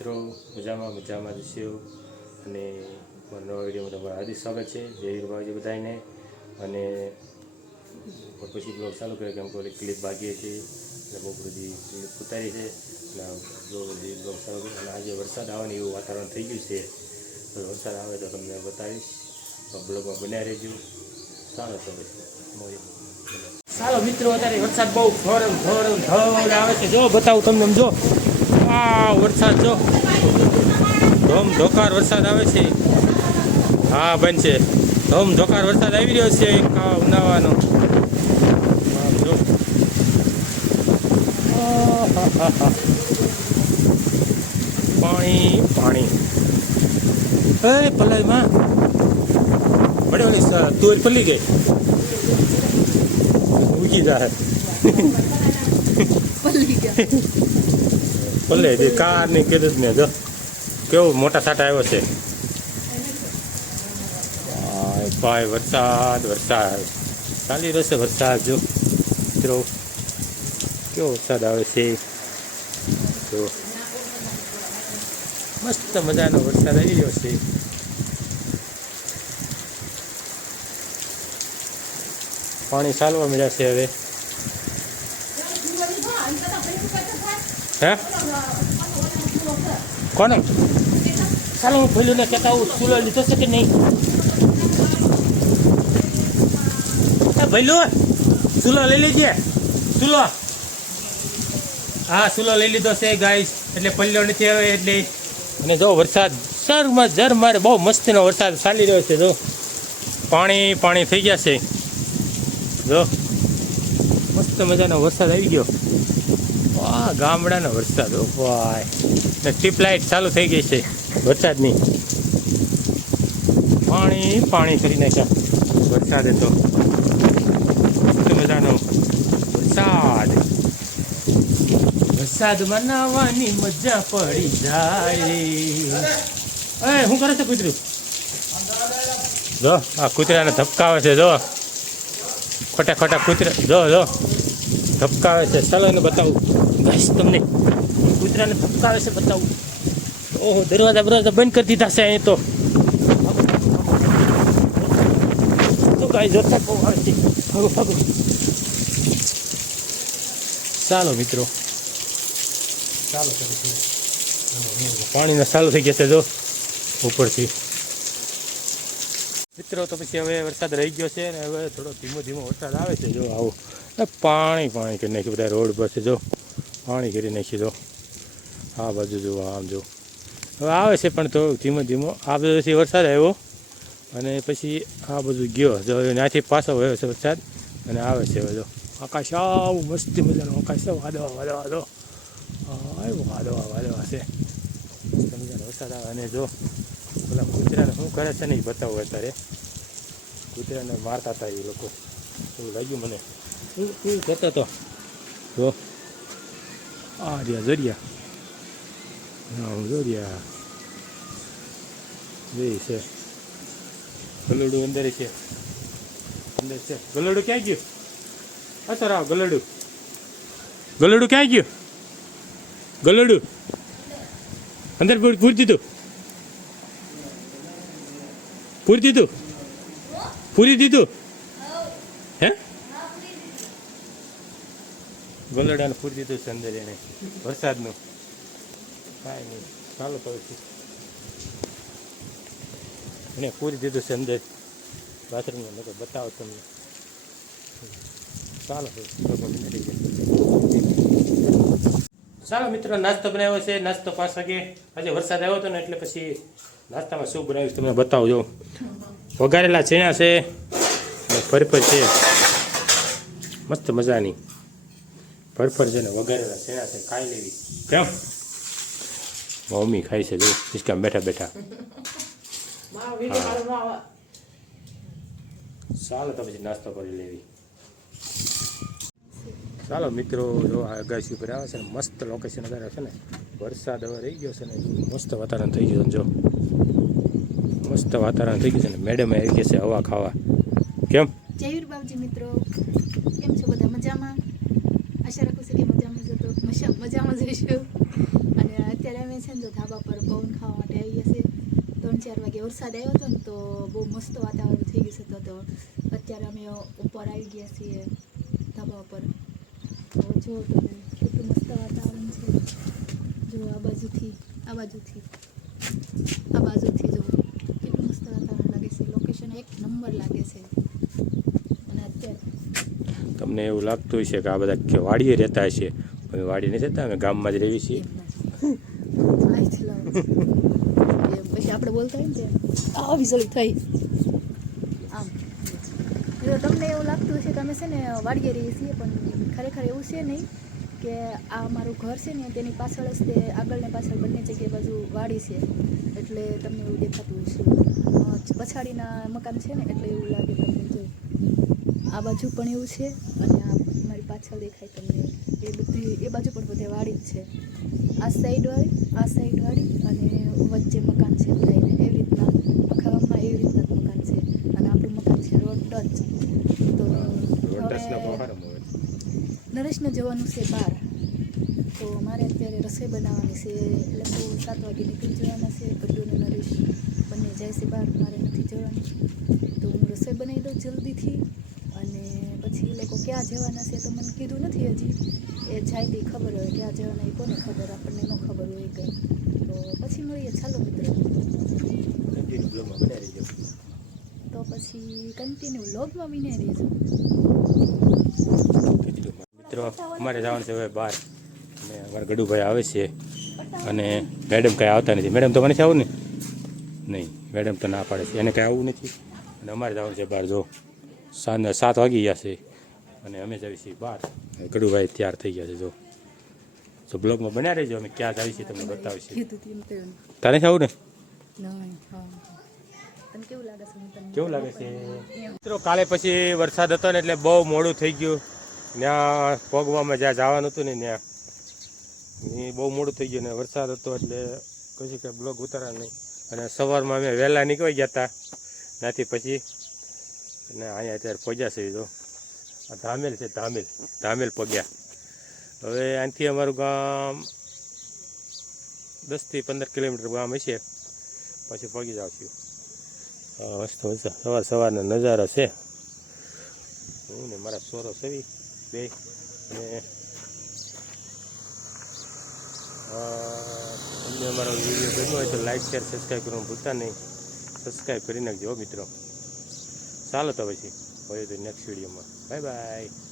મિત્રો મજામાં જશો અને નવા વિડીયોમાં તમારું હાર્દિક સ્વાગત છે. જય વીર બાબાજી બધાને. અને પછી બ્લોગ ચાલુ કરે કેમ કે ક્લિપ બાકી છે એટલે બહુ બધી ક્લિપ ઉતારી છે અને બ્લોગ ચાલુ કરે. અને આજે વરસાદ આવવાની એવું વાતાવરણ થઈ ગયું છે. તો વરસાદ આવે તો તમને બતાવીશ, બ્લોગમાં બન્યા રહેજો. ચાલો તો ચાલો મિત્રો, અત્યારે વરસાદ બહુ ધોધ આવે છે. જો બતાવું તમને, જો આ વરસાદ, જો ધોકાર વરસાદ આવે છે. હા બનશે, ધોકાર વરસાદ આવી રહ્યો છે ઉનાળાનો. જો પાણી પાણી એ પલાઈમાં મળે તુર પલી ગઈ, ઉગી જાય પલ્લે જે કાર ની કીધું ને. જો કેવું મોટા સાટા આવ્યો છે ભાઈ. વરસાદ ચાલી રહ્યો છે વરસાદ. જો મિત્રો કેવો વરસાદ આવે છે. જો મસ્ત મજાનો વરસાદ આવી રહ્યો છે. પાણી ચાલવા મળ્યા છે હવે. હે કોને ચાલો હું ભૂલ્યું ને કહેતા હું ચૂલો લીધો છે કે નહીં? ભૈલું ચૂલો લઈ લેજે. ચૂલો, હા ચૂલો લઈ લીધો છે ગાઈસ. એટલે પલ્લો નથી આવે એટલે. અને જો વરસાદ ઝરમર બહુ મસ્તીનો વરસાદ ચાલી રહ્યો છે. જો પાણી થઈ ગયા છે. જો મસ્ત મજાનો વરસાદ આવી ગયો. વાહ, ગામડાનો વરસાદ. ઓ ભાઈ, ને સ્ટ્રીપ લાઇટ ચાલુ થઈ ગઈ છે વરસાદની. પાણી કરી નાખ્યા વરસાદે. તો મસ્ત મજાનો વરસાદ મનાવવાની મજા પડી જાય. શું કરે છે કૂતરું? જો આ કૂતરાને ધબકાવે છે. જો ખોટા કૂતરા, જો ધબકાવે છે. ચાલો એને બતાવું ગાઈસ તમને. કૂતરાને ધબકાવે છે, બતાવું. ઓહો, દરવાજા બંધ કરી દીધા છે અહીં તો ગાઈસ. જોતા બહુ આવે છે. ભાગો. ચાલો મિત્રો, ચાલો પાણીના ચાલુ થઈ ગયા છે. જો ઉપરથી મિત્રો. તો પછી હવે વરસાદ રહી ગયો છે ને હવે થોડો ધીમો વરસાદ આવે છે. જો આવું પાણી કરી નાખ્યું બધા રોડ પર છે. જો પાણી કરી નાખ્યું. જો આ બાજુ જો, આમ જો હવે આવે છે પણ તો ધીમો. આ બાજુથી વરસાદ આવ્યો અને પછી આ બધું ગયો. જો ત્યાંથી પાછો આવ્યો છે વરસાદ અને આવે છે. હવે જો આકાશ આવું મસ્તી મજાનું આકાશ છે. વાદળા છે. મસ્ત મજાનો વરસાદ આવે. અને જો પેલા કૂતરાને શું કરે છે ને એ બતાવું. અત્યારે કૂતરાને મારતા હતા એ લોકો, એવું લાગ્યું મને. શું કરતો હતો? જો આ રહ્યા જરિયા, બે છે. ગલુડું અંદર છે. ગલુડું ક્યાં ગયું? અસર આવ ગલુડું ક્યાં ગયું? ગલુડું અંદર પૂરી દીધું. હે ગોલડાને પૂરી દીધું છે અંદર એને વરસાદનું. કાંઈ નહીં, ચાલો તો એને પૂરી દીધું છે અંદર બાથરૂમમાં. મેં બતાવો તમને. ચાલો મિત્રો, નાસ્તો બનાવ્યો છે. નાસ્તો 5 વાગે. આજે વરસાદ આવ્યો હતો ને એટલે પછી નાસ્તામાં શું બનાવ્યું તમને બતાવજો. વઘારેલા ચણા છે, ફરફર છે, મસ્ત મજાની ફરફર છે ને વઘારેલા ચણા છે. ખાઈ લેવી. કેમ મમ્મી ખાઈ છે? જો હિસકામ બેઠા. ચાલો તો પછી નાસ્તો કરી લેવી. ચાલો મિત્રો, જો આ અગાસી ઉપર આવે છે ને મસ્ત લોકેશન અત્યારે છે ને. વરસાદ હવે રહી ગયો છે ને મસ્ત વાતાવરણ થઈ ગયું. જો મસ્ત વાતાવરણ થઈ ગયું છે ને. મેડમ આવી ગયા છે હવા ખાવા. કેમ જય વીર બાબજી મિત્રો, કેમ છો બધા? મજામાં? આશા રાખું છું કે મજામાં જ હતો. મજામાં જ હશો. અને અત્યારે અમે છે ને જો ધાબા પર પવન ખાવા માટે આવી ગયા છે 3-4 વાગે વરસાદ આવ્યો હતો ને તો બહુ મસ્ત વાતાવરણ થઈ ગયું છે તો અત્યારે અમે ઉપર આવી ગયા છીએ ધાબા પર તો જો તમે કેટલું મસ્ત વાતાવરણ છે જો આ બાજુથી જો કેટલું મસ્ત વાતાવરણ લાગે છે લોકેશન એક નંબર લાગે છે અને અત્યારે તમને એવું લાગતું હશે કે આ બધા વાડીએ રહેતા હશે અમે વાડીએ નથી રહેતા અમે ગામમાં જ રહીએ છીએ અહીંથી લાવો પછી આપણે બોલતા હોય ને તે આવી જલ્દી થઈ આમ જો તમને એવું લાગતું હશે કે અમે છે ને વાડીએ રહીએ છીએ પણ ખરેખર એવું છે નહીં કે આ અમારું ઘર છે ને તેની પાછળ જ તે આગળ ને પાછળ બંને જગ્યાએ બાજુ વાડી છે એટલે તમને એવું દેખાતું હશે પછાડીના મકાન છે ને એટલે એવું લાગે તમને જો આ બાજુ પણ એવું છે અને આ મારી પાછળ દેખાય તમને એ બાજુ પણ બધે વાડી જ છે આ સાઈડ વાળી અને વચ્ચે મકાન છે બધાને એવી રીતના આખા ગામમાં એવી રીતના જ મકાન છે અને આપણું મકાન છે રોડ ટચ તો નરેશને જવાનું છે બહાર તો મારે અત્યારે રસોઈ બનાવવાની છે એટલે તો 7 વાગે નીકળી જવાના છે ગડ્ડુ અને નરેશ બંને જાય છે બહાર મારે નથી જવાનું તો હું રસોઈ બનાવી દઉં જલ્દીથી અને પછી એ લોકો ક્યાં જવાના છે તો મને કીધું નથી હજી એ જાય તે ખબર હોય ક્યાં જવાના એ કોને ખબર આપણને ન ખબર હોય કંઈ તો પછી મળીએ ચાલો મિત્રો તો પછી કન્ટિન્યુ વ્લોગમાં વિને રહેજો મિત્રો અમારે જવાનું છે હવે બહાર અને અમારા ગડુભાઈ આવે છે અને મેડમ કાંઈ આવતા નથી મેડમ તો મને છે આવું ને નહીં મેડમ તો ના પાડે છે એને કાંઈ આવવું નથી અને અમારે જવાનું છે બહાર જો સાંજના 7 વાગી ગયા છે અને અમે જઈએ છીએ બહાર ગડુભાઈ તૈયાર થઈ ગયા છે જો બ્લોગમાં બન્યા રહેજો અમે ક્યાં જઈએ છીએ તમને બતાવીશું તારે છે આવું ને કેવું લાગે છે મિત્રો કાલે પછી વરસાદ હતો ને એટલે બહુ મોડું થઈ ગયું ત્યાં પગવામાં જ્યાં જવાનું હતું ને ત્યાં એ બહુ મોડું થઈ ગયું ને વરસાદ હતો એટલે પછી કે બ્લોગ ઉતારા નહીં અને સવારમાં અમે વહેલા નીકળી ગયા હતા ત્યાંથી પછી અને અહીંયા અત્યારે પહોંચ્યા છે જો આ ધામેલ છે ધામેલ પગ્યા હવે અહીંથી અમારું ગામ 10 થી 15 કિલોમીટર ગામ હશે પછી પગી જાવશું મસ્ત સવારના નજારા છે હું ને મારા સોરો સવી બે અને તમને અમારો વિડીયો ગમ્યો હોય તો લાઈક શેર સબસ્ક્રાઈબ કરવાનું ભૂલતા નહીં સબસ્ક્રાઈબ કરી નાખજો મિત્રો ચાલો તો પછી હોય તો નેક્સ્ટ વિડીયોમાં બાય બાય